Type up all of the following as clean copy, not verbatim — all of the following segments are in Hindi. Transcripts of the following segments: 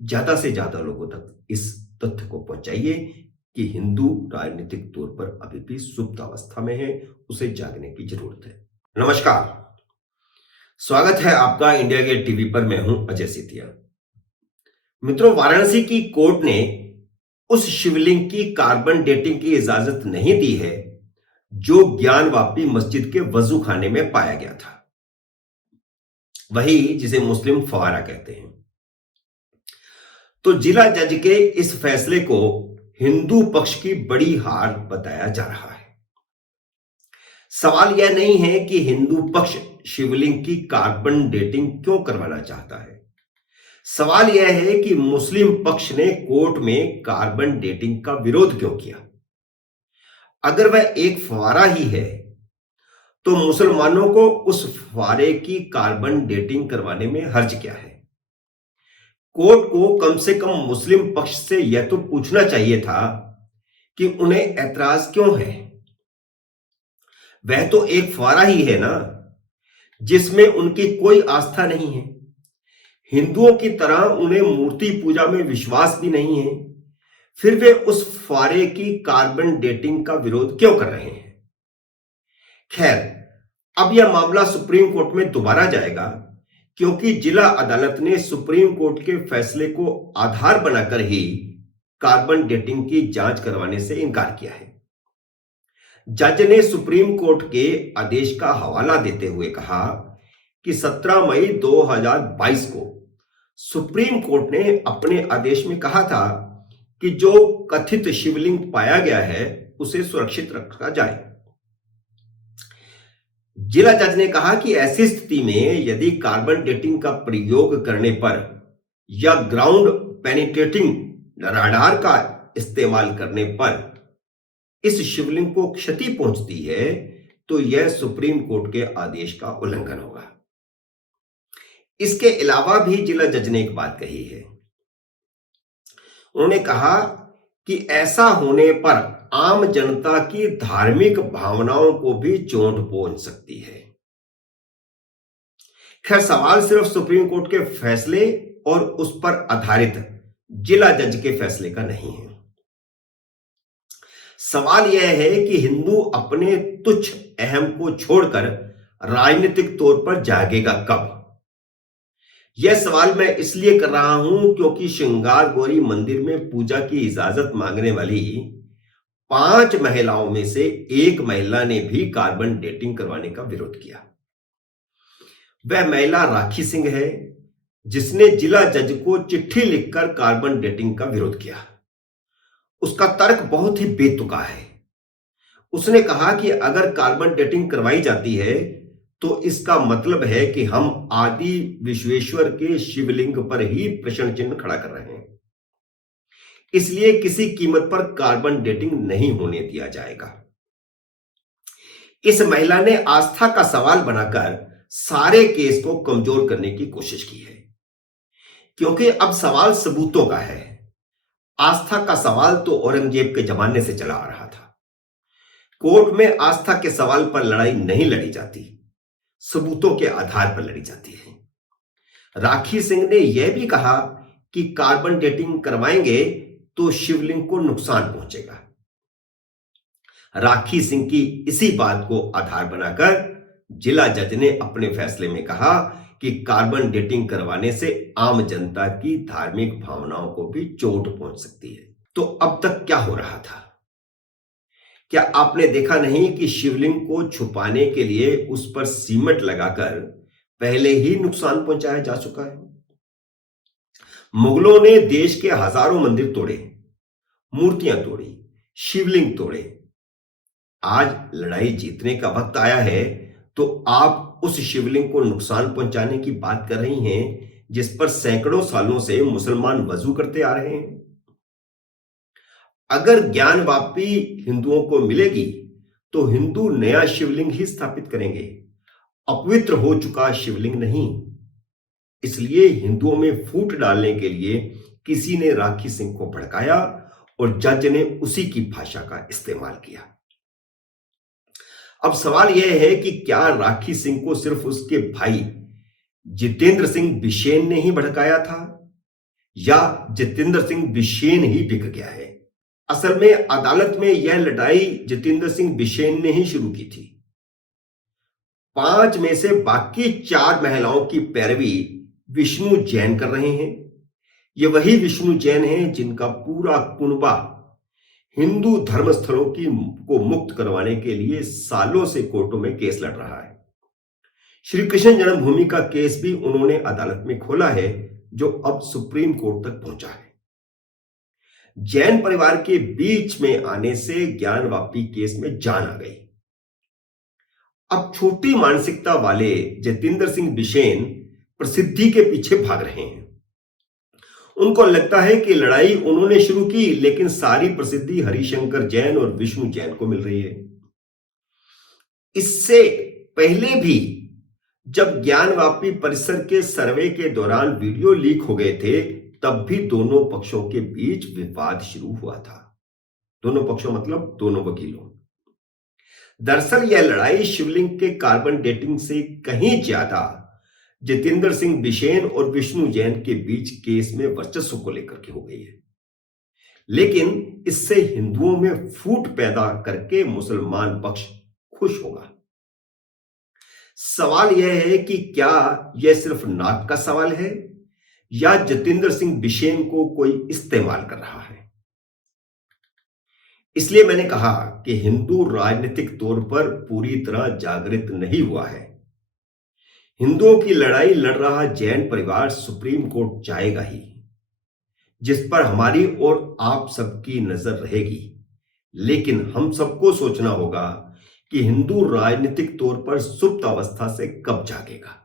ज्यादा से ज्यादा लोगों तक इस तथ्य को पहुंचाइए कि हिंदू राजनीतिक तौर पर अभी भी सुप्त अवस्था में है, उसे जागने की जरूरत है। नमस्कार, स्वागत है आपका इंडिया गेट टीवी पर। मैं हूं अजय सितिया। मित्रों, वाराणसी की कोर्ट ने उस शिवलिंग की कार्बन डेटिंग की इजाजत नहीं दी है जो ज्ञानवापी मस्जिद के वजू खाने में पाया गया था, वही जिसे मुस्लिम फवारा कहते हैं। तो जिला जज के इस फैसले को हिंदू पक्ष की बड़ी हार बताया जा रहा है। सवाल यह नहीं है कि हिंदू पक्ष शिवलिंग की कार्बन डेटिंग क्यों करवाना चाहता है। सवाल यह है कि मुस्लिम पक्ष ने कोर्ट में कार्बन डेटिंग का विरोध क्यों किया। अगर वह एक फवारा ही है तो मुसलमानों को उस फवारे की कार्बन डेटिंग करवाने में हर्ज क्या है। कोर्ट को कम से कम मुस्लिम पक्ष से यह तो पूछना चाहिए था कि उन्हें ऐतराज क्यों है। वह तो एक फवारा ही है ना, जिसमें उनकी कोई आस्था नहीं है। हिंदुओं की तरह उन्हें मूर्ति पूजा में विश्वास भी नहीं है, फिर वे उस फवारे की कार्बन डेटिंग का विरोध क्यों कर रहे हैं। खैर, अब यह मामला सुप्रीम कोर्ट में दोबारा जाएगा, क्योंकि जिला अदालत ने सुप्रीम कोर्ट के फैसले को आधार बनाकर ही कार्बन डेटिंग की जांच करवाने से इनकार किया है। जज ने सुप्रीम कोर्ट के आदेश का हवाला देते हुए कहा कि 17 मई 2022 को सुप्रीम कोर्ट ने अपने आदेश में कहा था कि जो कथित शिवलिंग पाया गया है उसे सुरक्षित रखा जाए। जिला जज ने कहा कि ऐसी स्थिति में यदि कार्बन डेटिंग का प्रयोग करने पर या ग्राउंड पेनिट्रेटिंग रडार का इस्तेमाल करने पर इस शिवलिंग को क्षति पहुंचती है तो यह सुप्रीम कोर्ट के आदेश का उल्लंघन होगा। इसके अलावा भी जिला जज ने एक बात कही है। उन्होंने कहा कि ऐसा होने पर आम जनता की धार्मिक भावनाओं को भी चोट पहुंच सकती है। खैर, सवाल सिर्फ सुप्रीम कोर्ट के फैसले और उस पर आधारित जिला जज के फैसले का नहीं है। सवाल यह है कि हिंदू अपने तुच्छ अहम को छोड़कर राजनीतिक तौर पर जागेगा कब। यह सवाल मैं इसलिए कर रहा हूं क्योंकि श्रृंगार गौरी मंदिर में पूजा की इजाजत मांगने वाली 5 महिलाओं में से एक महिला ने भी कार्बन डेटिंग करवाने का विरोध किया। वह महिला राखी सिंह है, जिसने जिला जज को चिट्ठी लिखकर कार्बन डेटिंग का विरोध किया। उसका तर्क बहुत ही बेतुका है। उसने कहा कि अगर कार्बन डेटिंग करवाई जाती है तो इसका मतलब है कि हम आदि विश्वेश्वर के शिवलिंग पर ही प्रश्न चिन्ह खड़ा कर रहे हैं, इसलिए किसी कीमत पर कार्बन डेटिंग नहीं होने दिया जाएगा। इस महिला ने आस्था का सवाल बनाकर सारे केस को कमजोर करने की कोशिश की है, क्योंकि अब सवाल सबूतों का है। आस्था का सवाल तो औरंगजेब के जमाने से चला आ रहा था। कोर्ट में आस्था के सवाल पर लड़ाई नहीं लड़ी जाती, सबूतों के आधार पर लड़ी जाती है। राखी सिंह ने यह भी कहा कि कार्बन डेटिंग करवाएंगे तो शिवलिंग को नुकसान पहुंचेगा। राखी सिंह की इसी बात को आधार बनाकर जिला जज ने अपने फैसले में कहा कि कार्बन डेटिंग करवाने से आम जनता की धार्मिक भावनाओं को भी चोट पहुंच सकती है। तो अब तक क्या हो रहा था? क्या आपने देखा नहीं कि शिवलिंग को छुपाने के लिए उस पर सीमेंट लगाकर पहले ही नुकसान पहुंचाया जा चुका है। मुगलों ने देश के हजारों मंदिर तोड़े, मूर्तियां तोड़ी, शिवलिंग तोड़े। आज लड़ाई जीतने का वक्त आया है तो आप उस शिवलिंग को नुकसान पहुंचाने की बात कर रही हैं, जिस पर सैकड़ों सालों से मुसलमान वजू करते आ रहे हैं। अगर ज्ञानवापी हिंदुओं को मिलेगी तो हिंदू नया शिवलिंग ही स्थापित करेंगे, अपवित्र हो चुका शिवलिंग नहीं। इसलिए हिंदुओं में फूट डालने के लिए किसी ने राखी सिंह को भड़काया और जज ने उसी की भाषा का इस्तेमाल किया। अब सवाल यह है कि क्या राखी सिंह को सिर्फ उसके भाई जितेंद्र सिंह बिशेन ने ही भड़काया था, या जितेंद्र सिंह बिशेन ही बिक गया है। असल में अदालत में यह लड़ाई जितेंद्र सिंह बिशेन ने ही शुरू की थी। 5 में से बाकी 4 महिलाओं की पैरवी विष्णु जैन कर रहे हैं। ये वही विष्णु जैन हैं जिनका पूरा कुनबा हिंदू धर्मस्थलों को मुक्त करवाने के लिए सालों से कोर्टों में केस लड़ रहा है। श्री कृष्ण जन्मभूमि का केस भी उन्होंने अदालत में खोला है, जो अब सुप्रीम कोर्ट तक पहुंचा है। जैन परिवार के बीच में आने से ज्ञानवापी केस में जान आ गई। अब छोटी मानसिकता वाले जितेंद्र सिंह बिशेन प्रसिद्धि के पीछे भाग रहे हैं। उनको लगता है कि लड़ाई उन्होंने शुरू की, लेकिन सारी प्रसिद्धि हरिशंकर जैन और विष्णु जैन को मिल रही है। इससे पहले भी जब ज्ञानवापी परिसर के सर्वे के दौरान वीडियो लीक हो गए थे, तब भी दोनों पक्षों के बीच विवाद शुरू हुआ था। दोनों पक्षों मतलब दोनों वकीलों। दरअसल यह लड़ाई शिवलिंग के कार्बन डेटिंग से कहीं ज्यादा जितेंद्र सिंह बिशेन और विष्णु जैन के बीच केस में वर्चस्व को लेकर के हो गई है। लेकिन इससे हिंदुओं में फूट पैदा करके मुसलमान पक्ष खुश होगा। सवाल यह है कि क्या यह सिर्फ नाक का सवाल है या जितेंद्र सिंह बिशेन को कोई इस्तेमाल कर रहा है। इसलिए मैंने कहा कि हिंदू राजनीतिक तौर पर पूरी तरह जागृत नहीं हुआ है। हिंदुओं की लड़ाई लड़ रहा जैन परिवार सुप्रीम कोर्ट जाएगा ही, जिस पर हमारी और आप सबकी नजर रहेगी। लेकिन हम सबको सोचना होगा कि हिंदू राजनीतिक तौर पर सुप्त अवस्था से कब जागेगा।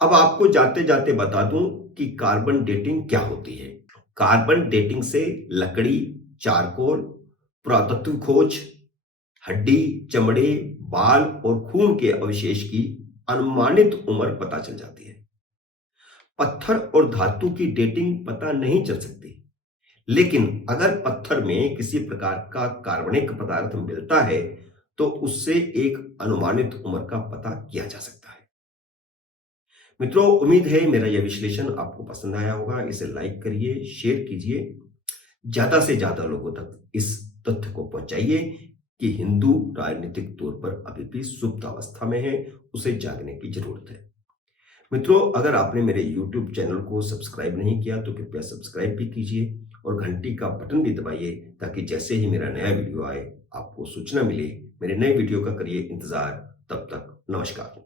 अब आपको जाते जाते बता दूं कि कार्बन डेटिंग क्या होती है। कार्बन डेटिंग से लकड़ी, चारकोल, पुरातत्व खोज, हड्डी, चमड़े, बाल और खून के अवशेष की अनुमानित उम्र पता चल जाती है। पत्थर और धातु की डेटिंग पता नहीं चल सकती, लेकिन अगर पत्थर में किसी प्रकार का कार्बनिक पदार्थ मिलता है तो उससे एक अनुमानित उम्र का पता किया जा सकता है। मित्रों, उम्मीद है मेरा यह विश्लेषण आपको पसंद आया होगा। इसे लाइक करिए, शेयर कीजिए, ज्यादा से ज्यादा लोगों तक इस तथ्य को पहुंचाइए कि हिंदू राजनीतिक तौर पर अभी भी सुप्त अवस्था में है, उसे जागने की जरूरत है। मित्रों, अगर आपने मेरे YouTube चैनल को सब्सक्राइब नहीं किया तो कृपया सब्सक्राइब भी कीजिए और घंटी का बटन भी दबाइए, ताकि जैसे ही मेरा नया वीडियो आए आपको सूचना मिले। मेरे नए वीडियो का करिए इंतजार। तब तक नमस्कार।